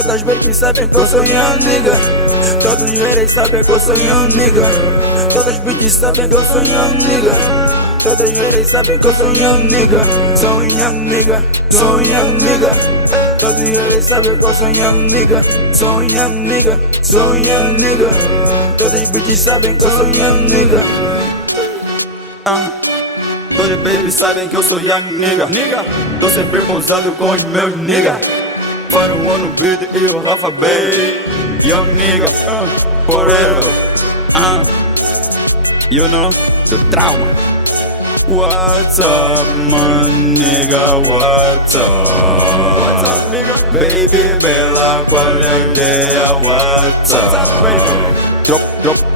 Todas as babies sabem que eu sou young nigga. Todos os haters sabem que eu sou young nigga. Todas as bitches sabem que eu sou young nigga. Todas as haters sabem que eu sou young nigga. Sou young nigga, sou young nigga. Todos os haters sabem que eu sou young nigga. Sou young nigga, sou young nigga. Todas as bitches sabem que eu sou young nigga. Todas as babies sabem que eu sou young nigga. Tô sempre pousado com os meus nigga. Para o ano beat e o Rafa Bay. Young nigga, forever. You know, the trauma. What's up, my nigga? What's up? What's up, nigga? Baby Bella, qual é a ideia? What's up, baby?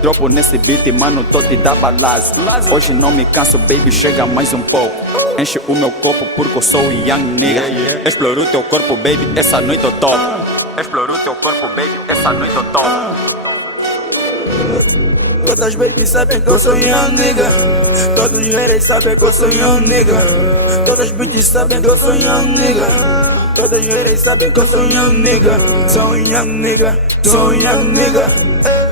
Dropo nesse beat, mano, tô te dá balazo. Hoje não me canso, baby, chega mais um pouco. Enche o meu copo porque eu sou young nigga. Exploro o teu corpo, baby, essa noite eu topo. Exploro o teu corpo, baby, essa noite eu topo. Todas as babies sabem que eu sou young nigga. Todos os haters sabem que eu sou young nigga. Todas as bitches sabem que eu sou young nigga. Todas as haters sabem que eu sou young nigga. Sou young nigga, sou young nigga.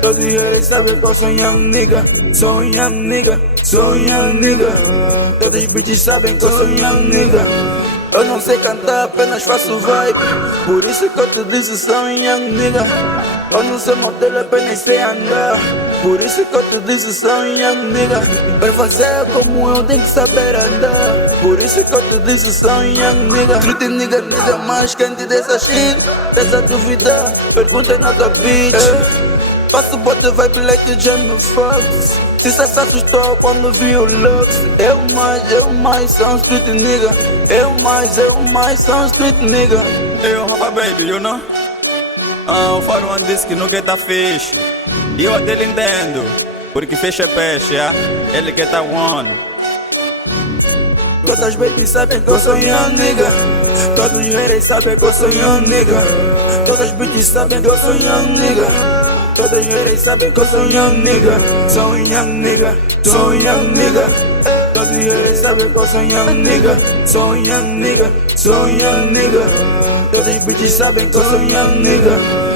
Todos os haters sabem que eu sou young nigga. Sou young nigga, sou young nigga. Todas as bitches sabem que eu sou young nigga. Eu não sei cantar, apenas faço vibe. Por isso que eu te disse, sou young nigga. Eu não sou modelo, apenas sei andar. Por isso que eu te disse, sou young nigga. Para fazer como eu tenho que saber andar. Por isso que eu te disse, sou young nigga. Street nigga mais quente dessa shit. Dessa dúvida, pergunta na tua bitch. Passo bote vibe like the Jamie Foxx. Se cê se assustou quando vi o Lux. Eu mais sou street nigga. Eu mais sou street nigga. Eu, Rafa Baby, you know? O Faro One disse que nunca tá fixe. E eu até lhe entendo, porque fecha é peixe, ele que tá one. Todas as babies sabem que eu sou young nigga. Todos os haters sabem que eu sou young nigga. Todas as bitches sabem que eu sou young nigga. Todas as haters sabem que eu sou young nigga. Sou young nigga, sou young nigga. Todos os haters sabem que eu sou young nigga. Sou young nigga, sou young nigga. Todas as bitches sabem que eu sou young nigga.